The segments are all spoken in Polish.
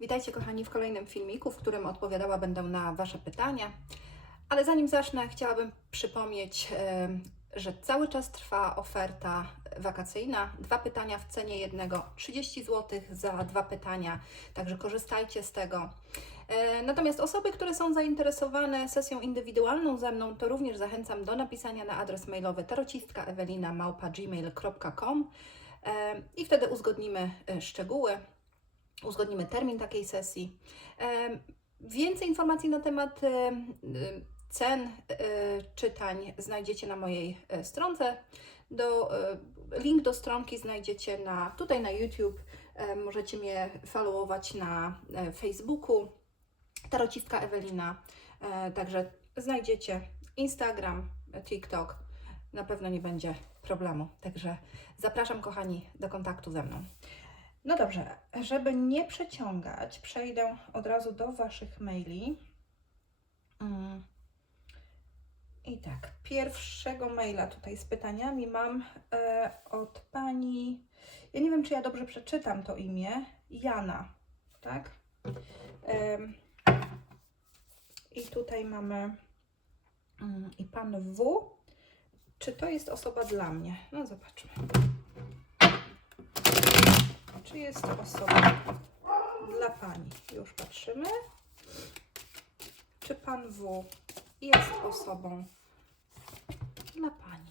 Witajcie kochani w kolejnym filmiku, w którym odpowiadała będę na Wasze pytania. Ale zanim zacznę, chciałabym przypomnieć, że cały czas trwa oferta wakacyjna. Dwa pytania w cenie jednego 30 zł za dwa pytania, także korzystajcie z tego. E, Natomiast osoby, które są zainteresowane sesją indywidualną ze mną, to również zachęcam do napisania na adres mailowy tarociska.ewelina.gmail.com e, i wtedy uzgodnimy e, szczegóły uzgodnimy termin takiej sesji. Więcej informacji na temat em, cen y, czytań znajdziecie na mojej e, stronce. Do, e, link do stronki znajdziecie na, tutaj na YouTube. E, Możecie mnie followować na e, Facebooku. Tarocistka Ewelina. E, Także znajdziecie Instagram, e, TikTok. Na pewno nie będzie problemu. Także zapraszam, kochani, do kontaktu ze mną. No dobrze, żeby nie przeciągać, przejdę od razu do Waszych maili. Mm. I tak, pierwszego maila tutaj z pytaniami mam e, od pani. Ja nie wiem, czy ja dobrze przeczytam to imię. Jana, tak? I tutaj mamy mm, i pan W. Czy to jest osoba dla mnie? No zobaczmy. Jest osoba dla Pani? Już patrzymy. Czy Pan W jest osobą dla Pani?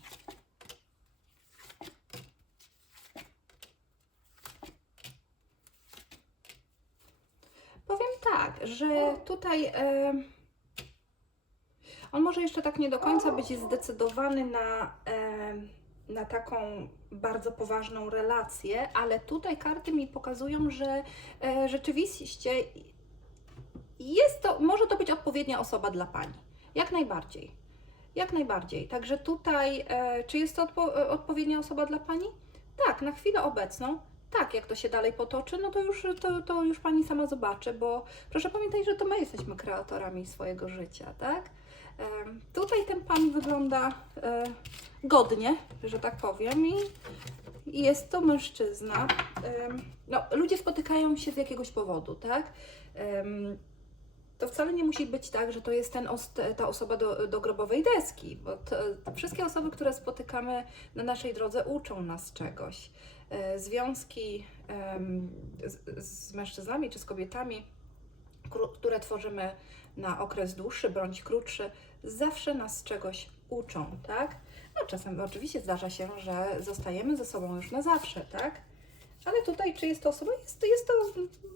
Powiem tak, że tutaj e, on może jeszcze tak nie do końca być zdecydowany na, e, na taką bardzo poważną relację, ale tutaj karty mi pokazują, że e, rzeczywiście jest to, może to być odpowiednia osoba dla Pani. Jak najbardziej. Jak najbardziej. Także tutaj, e, czy jest to odpo- e, odpowiednia osoba dla Pani? Tak, na chwilę obecną. Tak, jak to się dalej potoczy, no to już, to, to już Pani sama zobaczy, bo proszę pamiętać, że to my jesteśmy kreatorami swojego życia, tak? Em, Tutaj ten Pan wygląda e, godnie, że tak powiem, i jest to mężczyzna. No, ludzie spotykają się z jakiegoś powodu, tak? To wcale nie musi być tak, że to jest ten ta osoba do, do grobowej deski, bo to, wszystkie osoby, które spotykamy na naszej drodze, uczą nas czegoś. E, Związki z, z mężczyznami czy z kobietami, które tworzymy na okres dłuższy bądź krótszy, zawsze nas czegoś uczą, tak? No czasem oczywiście zdarza się, że zostajemy ze sobą już na zawsze, tak? Ale tutaj, czy jest to osoba? Jest, jest to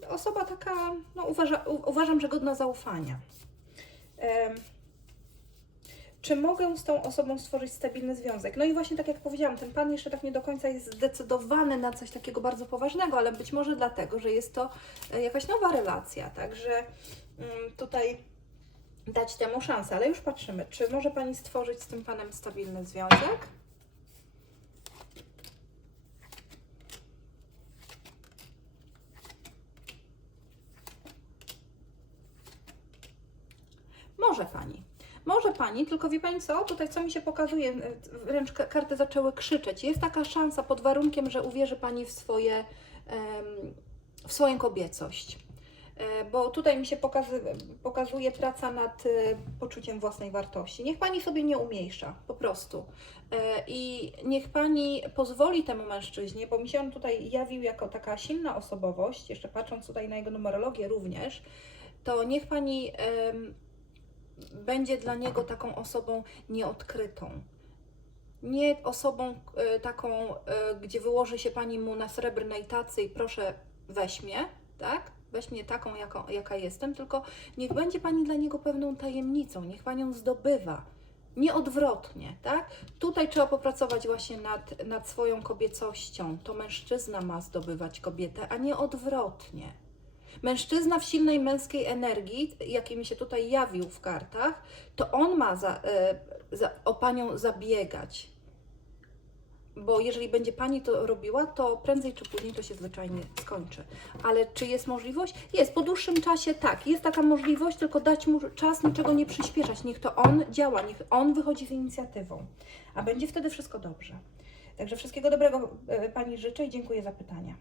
osoba taka, no uważa, uważam, że godna zaufania. Em, czy mogę z tą osobą stworzyć stabilny związek? No i właśnie tak jak powiedziałam, ten pan jeszcze tak nie do końca jest zdecydowany na coś takiego bardzo poważnego, ale być może dlatego, że jest to e, jakaś nowa relacja, także mm, tutaj dać temu szansę, ale już patrzymy, czy może Pani stworzyć z tym Panem stabilny związek? Może Pani. Może Pani, tylko wie Pani co? Tutaj co mi się pokazuje, e, wręcz ka- karty zaczęły krzyczeć. Jest taka szansa pod warunkiem, że uwierzy Pani w swoje, w swoją kobiecość. E, Bo tutaj mi się pokazy, pokazuje praca nad e, poczuciem własnej wartości. Niech Pani sobie nie umniejsza, po prostu. E, I niech Pani pozwoli temu mężczyźnie, bo mi się on tutaj jawił jako taka silna osobowość, jeszcze patrząc tutaj na jego numerologię również, to niech Pani będzie dla niego taką osobą nieodkrytą. Nie osobą taką, gdzie wyłoży się Pani mu na srebrnej tacy i proszę weź mnie, tak? Weź mnie taką, jaką, jaka jestem, tylko niech będzie Pani dla niego pewną tajemnicą, niech Panią zdobywa. Nie odwrotnie, tak? Tutaj trzeba popracować właśnie nad, nad swoją kobiecością. To mężczyzna ma zdobywać kobietę, a nie odwrotnie. Mężczyzna w silnej męskiej energii, jaki mi się tutaj jawił w kartach, to on ma za, e, za, o panią zabiegać. Bo jeżeli będzie pani to robiła, to prędzej czy później to się zwyczajnie skończy. Ale czy jest możliwość? Jest. Po dłuższym czasie tak, jest taka możliwość, tylko dać mu czas, niczego nie przyspieszać. Niech to on działa, niech on wychodzi z inicjatywą. A będzie wtedy wszystko dobrze. Także wszystkiego dobrego e, Pani życzę i dziękuję za pytania.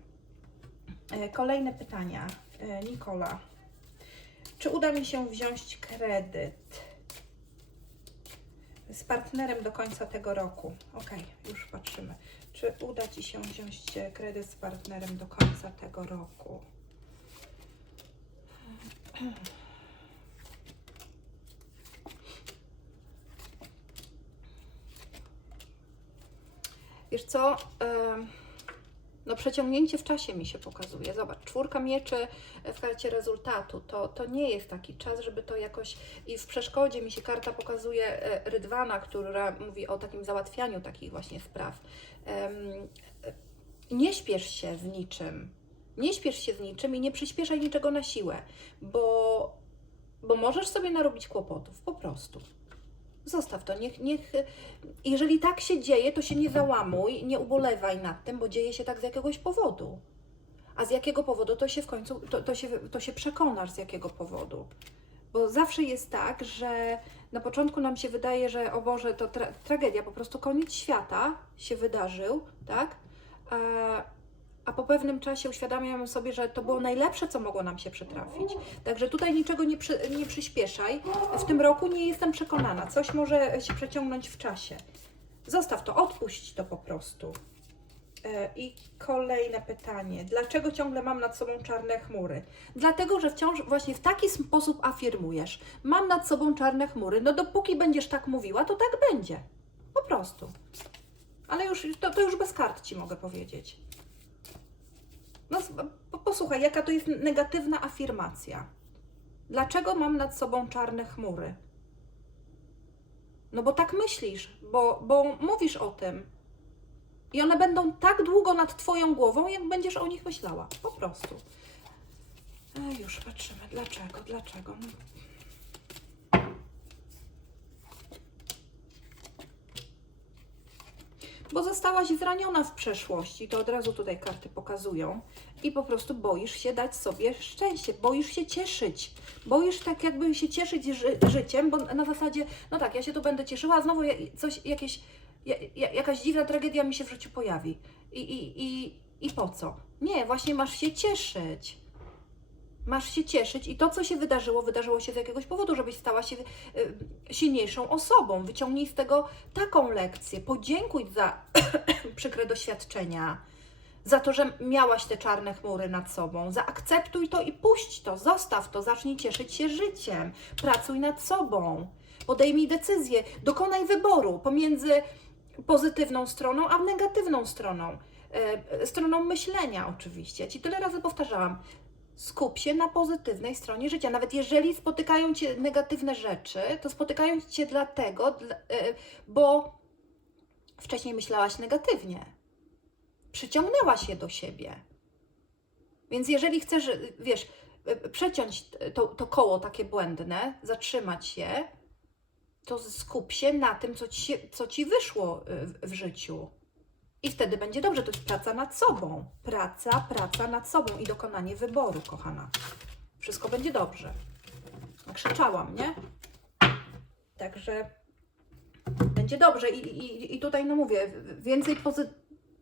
E, Kolejne pytania. E, Nikola. Czy uda mi się wziąć kredyt z partnerem do końca tego roku? Ok, już patrzymy. Czy uda Ci się wziąć e, kredyt z partnerem do końca tego roku? Wiesz co? Em, No przeciągnięcie w czasie mi się pokazuje. Zobacz, czwórka mieczy w karcie rezultatu. To, to nie jest taki czas, żeby to jakoś... I w przeszkodzie mi się karta pokazuje e, Rydwana, która mówi o takim załatwianiu takich właśnie spraw. Nie śpiesz się z niczym. Nie śpiesz się z niczym i nie przyspieszaj niczego na siłę, bo, bo możesz sobie narobić kłopotów, po prostu. Zostaw to, niech, niech, jeżeli tak się dzieje, to się nie załamuj, nie ubolewaj nad tym, bo dzieje się tak z jakiegoś powodu. A z jakiego powodu, to się w końcu, to, to, się, to się przekonasz z jakiego powodu. Bo zawsze jest tak, że na początku nam się wydaje, że o Boże, to tra tragedia, po prostu koniec świata się wydarzył, tak? A po pewnym czasie uświadamiam sobie, że to było najlepsze, co mogło nam się przytrafić. Także tutaj niczego nie, przy, nie przyspieszaj. W tym roku nie jestem przekonana. Coś może się przeciągnąć w czasie. Zostaw to, odpuść to po prostu. E, I kolejne pytanie. Dlaczego ciągle mam nad sobą czarne chmury? Dlatego, że wciąż właśnie w taki sposób afirmujesz. Mam nad sobą czarne chmury. No dopóki będziesz tak mówiła, to tak będzie. Po prostu. Ale już, to, to już bez kart Ci mogę powiedzieć. No, posłuchaj, jaka to jest negatywna afirmacja. Dlaczego mam nad sobą czarne chmury? No bo tak myślisz, bo, bo mówisz o tym. I one będą tak długo nad Twoją głową, jak będziesz o nich myślała. Po prostu. A już patrzymy. Dlaczego? Dlaczego? Bo zostałaś zraniona w przeszłości, to od razu tutaj karty pokazują. I po prostu boisz się dać sobie szczęście, boisz się cieszyć. Boisz tak jakby się cieszyć ży życiem, bo na zasadzie, no tak, ja się tu będę cieszyła, a znowu coś, jakieś, ja, ja, jakaś dziwna tragedia mi się w życiu pojawi. I, i, i, I po co? Nie, właśnie masz się cieszyć. Masz się cieszyć i to, co się wydarzyło, wydarzyło się z jakiegoś powodu, żebyś stała się y, silniejszą osobą. Wyciągnij z tego taką lekcję. Podziękuj za przykre doświadczenia, za to, że miałaś te czarne chmury nad sobą. Zaakceptuj to i puść to, zostaw to, zacznij cieszyć się życiem. Pracuj nad sobą. Podejmij decyzję, dokonaj wyboru pomiędzy pozytywną stroną, a negatywną stroną. E, stroną myślenia, oczywiście. Ja Ci tyle razy powtarzałam. Skup się na pozytywnej stronie życia. Nawet jeżeli spotykają Cię negatywne rzeczy, to spotykają Cię dlatego, dla- e, bo wcześniej myślałaś negatywnie. Przyciągnęłaś je do siebie. Więc jeżeli chcesz, wiesz, e, przeciąć to, to koło takie błędne, zatrzymać się, to skup się na tym, co ci, co ci wyszło y, w, w życiu. I wtedy będzie dobrze. To jest praca nad sobą. Praca, praca nad sobą i dokonanie wyboru, kochana. Wszystko będzie dobrze. Krzyczałam, nie? Także będzie dobrze. I, i, i tutaj, no mówię, więcej pozy,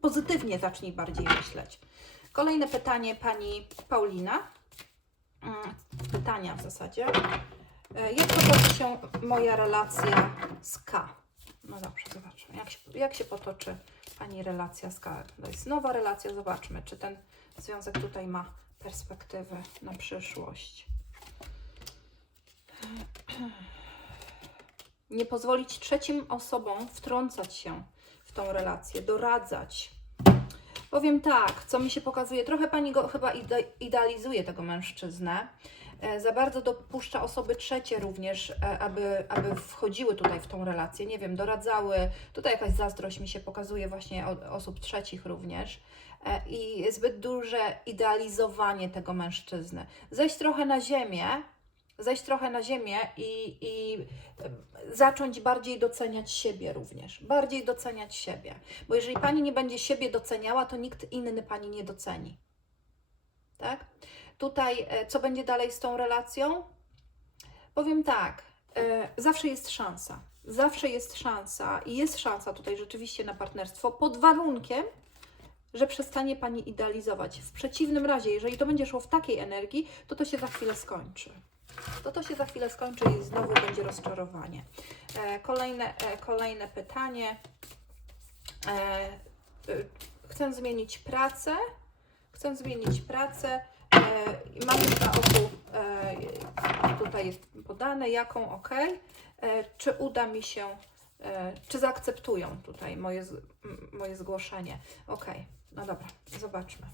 pozytywnie zacznij bardziej myśleć. Kolejne pytanie pani Paulina. Mm, Pytania w zasadzie. E, Jak potoczy się moja relacja z K? No dobrze, zobaczmy. Jak się, jak się potoczy Pani relacja z K? To jest nowa relacja. Zobaczmy, czy ten związek tutaj ma perspektywę na przyszłość. Nie pozwolić trzecim osobom wtrącać się w tą relację, doradzać. Powiem tak, co mi się pokazuje, trochę Pani go chyba ide- idealizuje tego mężczyznę. E, Za bardzo dopuszcza osoby trzecie również, e, aby, aby wchodziły tutaj w tą relację. Nie wiem, doradzały. Tutaj jakaś zazdrość mi się pokazuje właśnie od osób trzecich również. E, I zbyt duże idealizowanie tego mężczyzny. Zejść trochę na ziemię, zejść trochę na ziemię i, i zacząć bardziej doceniać siebie również. Bardziej doceniać siebie. Bo jeżeli Pani nie będzie siebie doceniała, to nikt inny Pani nie doceni. Tak? Tutaj, e, co będzie dalej z tą relacją? Powiem tak, e, zawsze jest szansa. Zawsze jest szansa i jest szansa tutaj rzeczywiście na partnerstwo pod warunkiem, że przestanie Pani idealizować. W przeciwnym razie, jeżeli to będzie szło w takiej energii, to to się za chwilę skończy. To to się za chwilę skończy i znowu będzie rozczarowanie. E, kolejne, kolejne pytanie. Y, chcę zmienić pracę. Chcę zmienić pracę. E, i mam już na oku, e, tutaj jest podane, jaką ok. E, czy uda mi się, czy zaakceptują tutaj moje, moje zgłoszenie. Ok, no dobra, zobaczmy.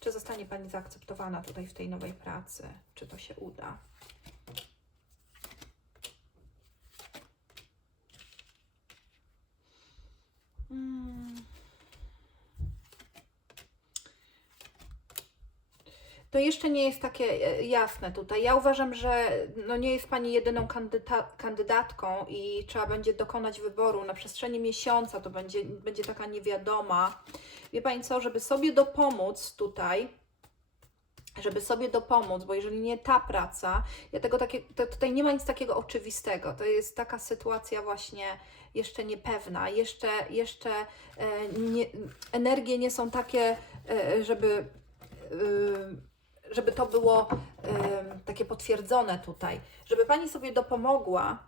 Czy zostanie Pani zaakceptowana tutaj w tej nowej pracy? Czy to się uda? Mm. To jeszcze nie jest takie e, jasne tutaj. Ja uważam, że no nie jest Pani jedyną kandyda kandydatką i trzeba będzie dokonać wyboru na przestrzeni miesiąca. To będzie, będzie taka niewiadoma. Wie Pani co, żeby sobie dopomóc tutaj, żeby sobie dopomóc, bo jeżeli nie ta praca, ja tego takie, to tutaj nie ma nic takiego oczywistego. To jest taka sytuacja właśnie jeszcze niepewna, jeszcze, jeszcze e, nie, energie nie są takie, e, żeby, e, żeby to było takie potwierdzone tutaj. Żeby Pani sobie dopomogła,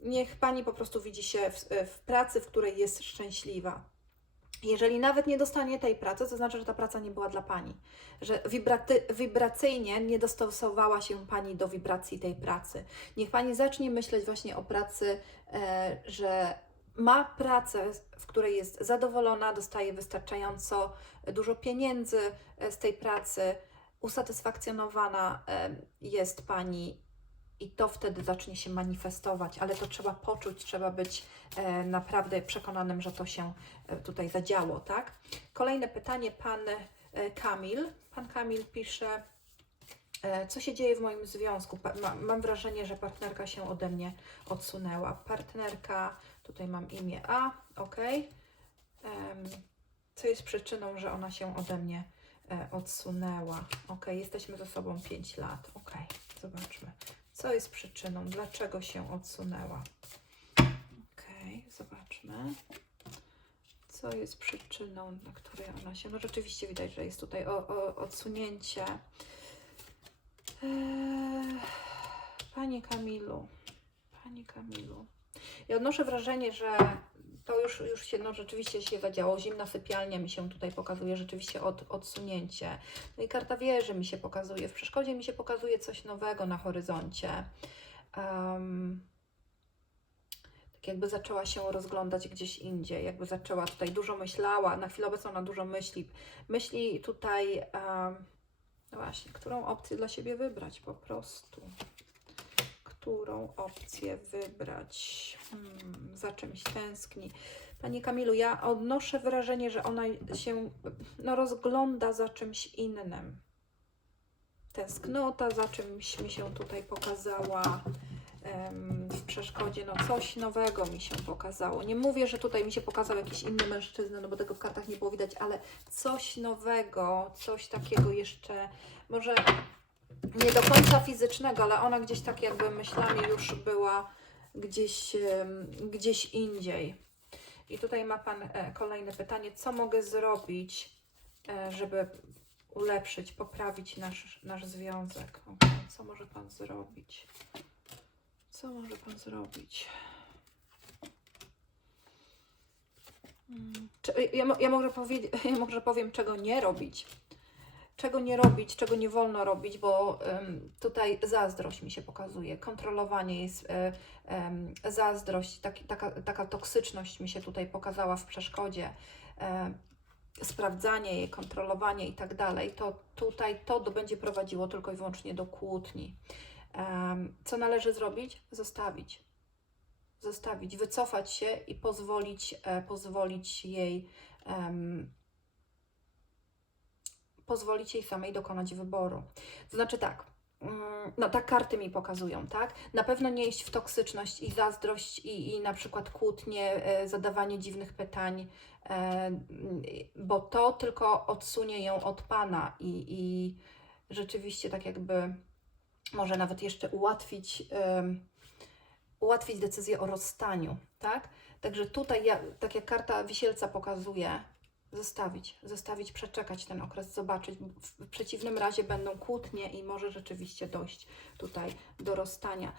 niech Pani po prostu widzi się w, w pracy, w której jest szczęśliwa. Jeżeli nawet nie dostanie tej pracy, to znaczy, że ta praca nie była dla Pani, że wibraty, wibracyjnie nie dostosowała się Pani do wibracji tej pracy. Niech Pani zacznie myśleć właśnie o pracy, e, że ma pracę, w której jest zadowolona, dostaje wystarczająco dużo pieniędzy e, z tej pracy, usatysfakcjonowana jest Pani i to wtedy zacznie się manifestować, ale to trzeba poczuć, trzeba być naprawdę przekonanym, że to się e, tutaj zadziało, tak? Kolejne pytanie, pan e, Kamil. Pan Kamil pisze, e, co się dzieje w moim związku? Mam wrażenie, że partnerka się ode mnie odsunęła. Partnerka, tutaj mam imię A, ok. co jest przyczyną, że ona się ode mnie odsunęła? Ok, jesteśmy ze sobą 5 lat. Ok, zobaczmy. Co jest przyczyną? Dlaczego się odsunęła? Okej, zobaczmy. Co jest przyczyną, dla której ona się. No rzeczywiście widać, że jest tutaj o, o, odsunięcie. Eee, Panie Kamilu, Panie Kamilu. Ja odnoszę wrażenie, że to już, już się, no rzeczywiście się zadziało. Zimna sypialnia mi się tutaj pokazuje, rzeczywiście od, odsunięcie. No i karta wieży mi się pokazuje. W przeszkodzie mi się pokazuje coś nowego na horyzoncie. Um, tak jakby zaczęła się rozglądać gdzieś indziej, jakby zaczęła tutaj dużo myślała, na chwilę obecną ona dużo myśli. Myśli tutaj, um, właśnie, którą opcję dla siebie wybrać po prostu. Którą opcję wybrać? Hmm, za czymś tęskni. Panie Kamilu, ja odnoszę wrażenie, że ona się no, rozgląda za czymś innym. Tęsknota za czymś mi się tutaj pokazała w przeszkodzie. No coś nowego mi się pokazało. Nie mówię, że tutaj mi się pokazał jakiś inny mężczyzna, no bo tego w kartach nie było widać, ale coś nowego, coś takiego jeszcze, może nie do końca fizycznego, ale ona gdzieś tak jakby myślami już była gdzieś, gdzieś indziej. I tutaj ma Pan e, kolejne pytanie, co mogę zrobić, e, żeby ulepszyć, poprawić nasz, nasz związek? Co może Pan zrobić? Co może Pan zrobić? Mm, Czy, ja, ja, może powiedzieć, ja może powiem, czego nie robić. Czego nie robić, czego nie wolno robić, bo tutaj zazdrość mi się pokazuje, kontrolowanie jest, e, zazdrość, taka, taka toksyczność mi się tutaj pokazała w przeszkodzie, e, sprawdzanie jej, kontrolowanie i tak dalej, to tutaj to będzie prowadziło tylko i wyłącznie do kłótni. Co należy zrobić? Zostawić. Zostawić, wycofać się i pozwolić, e, pozwolić jej pozwolić jej samej dokonać wyboru. To znaczy tak, mm, no tak karty mi pokazują, tak? Na pewno nie iść w toksyczność i zazdrość i, i na przykład kłótnie, e, zadawanie dziwnych pytań, e, bo to tylko odsunie ją od Pana i, i rzeczywiście tak jakby może nawet jeszcze ułatwić, em, ułatwić decyzję o rozstaniu, tak? Także tutaj, ja, tak jak karta wisielca pokazuje, zostawić, zostawić, przeczekać ten okres, zobaczyć. W, przeciwnym razie będą kłótnie i może rzeczywiście dojść tutaj do rozstania.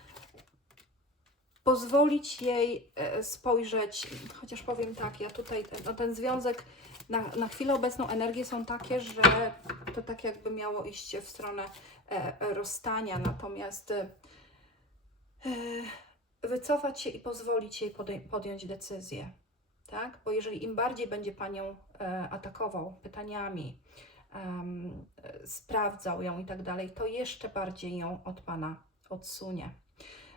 Pozwolić jej e, spojrzeć, chociaż powiem tak, ja tutaj, no ten związek na, na chwilę obecną energie są takie, że to tak jakby miało iść w stronę e, rozstania, natomiast e, wycofać się i pozwolić jej podjąć decyzję, tak? Bo jeżeli im bardziej będzie Panią e, atakował pytaniami, sprawdzał ją i tak dalej, to jeszcze bardziej ją od Pana odsunie.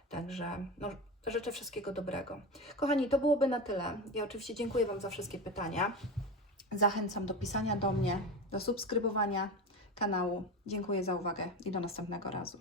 Także no, życzę wszystkiego dobrego. Kochani, to byłoby na tyle. Ja oczywiście dziękuję Wam za wszystkie pytania. Zachęcam do pisania do mnie, do subskrybowania kanału. Dziękuję za uwagę i do następnego razu.